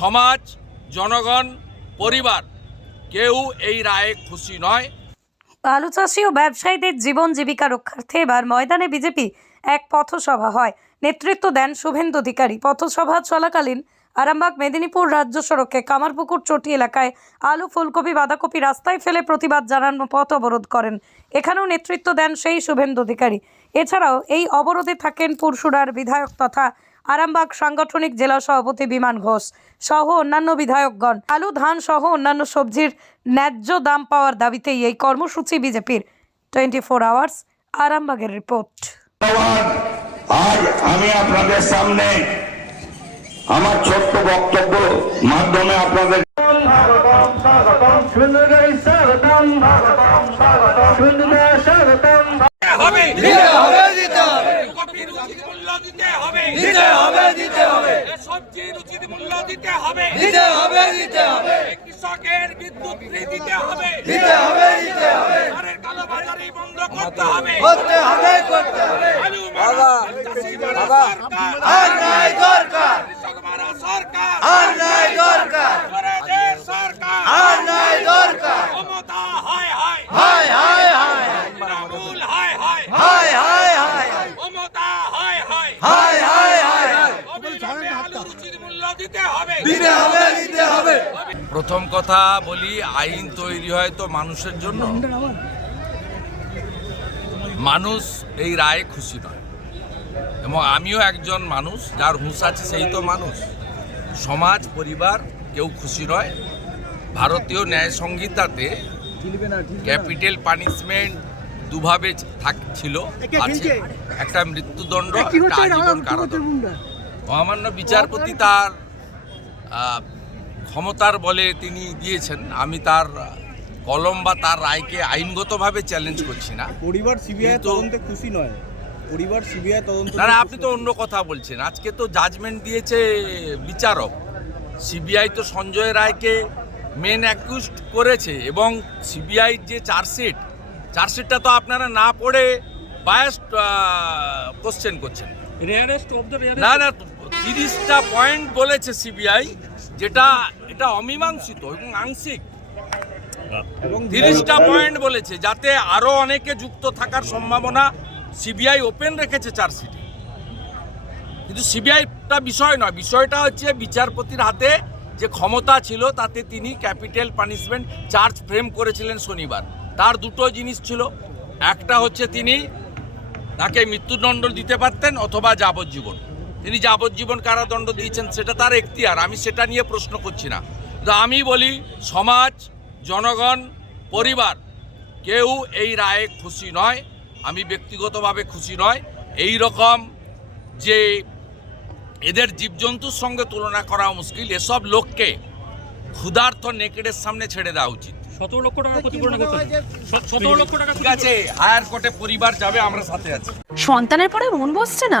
সমাজ, জনগণ, পরিবার, কেউ এই রায়ে খুশি নয়। আলু চাষি ও ব্যবসায়ীদের জীবন জীবিকা রক্ষার্থে এবার ময়দানে বিজেপি এক পথসভা হয়। নেতৃত্ব দেন শুভেন্দু অধিকারী। পথসভা চলাকালীন আরামবাগ, মেদিনীপুর রাজ্য সড়কে কামারপুকুর চটি এলাকায় আলু, ফুলকপি, বাঁধাকপি রাস্তায় ফেলে প্রতিবাদ জানানো পথ অবরোধ করেন। এখানেও নেতৃত্ব দেন সেই শুভেন্দু অধিকারী। এছাড়াও এই অবরোধে থাকেন পুরসুরার বিধায়ক তথা আরামবাগ সাংগঠনিক জেলা সভাপতি বিমান ঘোষ সহ অন্যান্য বিধায়কগণ আলু ধান সহ অন্যান্য সবজির ন্যায্য দাম পাওয়ার দাবিতেই এই কর্মসূচি বিজেপির টোয়েন্টি ফোর আওয়ার্স আরামবাগের রিপোর্ট আজ আমি আপনাদের সামনে আমার ছোট্ট বক্তব্য মাধ্যমে আপনাদের হবে মূল্য দিতে হবে। দিতে হবে দিতে হবে। সবজির উচিত মূল্য দিতে হবে। দিতে হবে দিতে হবে। কৃষকের বিদ্যুৎ দিতে হবে। দিতে হবে দিতে হবে। সারের কালোবাজারি বন্ধ করতে হবে। করতে হবে করতে হবে। আলু মারা চাষি আর নাই দরকার কৃষক মারা সরকার আর নাই দরকার স্বরাজের সরকার আর নাই দরকার ক্ষমতা হায় হায় হায় হায় হায় তৃণমূল হায় হায় হায় হায় হায় ক্ষমতা হায় হায় হায় হায় হায় অবিলম্বে আলুর উচিত মূল্য দিতে হবে দিতে হবে দিতে হবে। প্রথম কথা বলি আইন তৈরি হয় তো মানুষের জন্য। মানুষ এই রায়ে খুশি নয়। এবং আমিও একজন মানুষ যার হুঁশ আছে সেই তো মানুষ। সমাজ পরিবার কেউ খুশি নয়। ভারতীয় ন্যায় সংহিতাতে ক্যাপিটাল পানিশমেন্ট দুভাবে ছিল আছে। একটা মৃত্যুদণ্ড একটা আজীবন কারাদণ্ড। মহামান্য বিচারপতি তার ক্ষমতার বলে তিনি দিয়েছেন আমি তার কলম বা তার রায়কে আইনগতভাবে চ্যালেঞ্জ করছি না। পরিবার সিবিআই তদন্তে খুশি নয়। পরিবার সিবিআই তদন্ত না আপনি তো অন্য কথা বলছেন। আজকে তো জাজমেন্ট দিয়েছে বিচারক। সিবিআই তো সঞ্জয় রায়কে মেন অ্যাকিউজড করেছে এবং সিবিআই যে চার্জশিট চার্জশিটটা তো আপনারা না পড়ে বায়াস্ট কোশ্চেন করছেন। না না তিরিশটা পয়েন্ট বলেছে সিবিআই, যেটা এটা অমীমাংসিত এবং আংশিক। এবং তিরিশটা পয়েন্ট বলেছে, যাতে আরও অনেকে যুক্ত থাকার সম্ভাবনা সিবিআই ওপেন রেখেছে চার্জশিটে। কিন্তু সিবিআইটা বিষয় নয়, বিষয়টা হচ্ছে বিচারপতির হাতে যে ক্ষমতা ছিল, তাতে তিনি ক্যাপিটাল পানিশমেন্ট চার্জ ফ্রেম করেছিলেন শনিবার। তার দুটো জিনিস ছিল, একটা হচ্ছে তিনি তাকে মৃত্যুদণ্ড দিতে পারতেন অথবা যাবজ্জীবন। তিনি যাবজ্জীবন কারাদণ্ড দিয়েছেন সেটা তার এখতিয়ার। আমি সেটা নিয়ে প্রশ্ন করছি না। কিন্তু আমি বলি সমাজ জনগণ পরিবার কেউ এই রায়ে খুশি নয় আমি ব্যক্তিগতভাবে খুশি নয়। এই রকম যে এদের জীবজন্তুর সঙ্গে তুলনা করা মুশকিল এসব লোককে ক্ষুধার্ত নেকেডের সামনে ছেড়ে দেওয়া উচিত। সতেরো লক্ষ টাকা ক্ষতিপূরণ করতে সতেরো লক্ষ টাকা ঠিক আছে হায়ার কোর্টে পরিবার যাবে আমরা সাথে আছি। সন্তানের পরে মন বসছে না?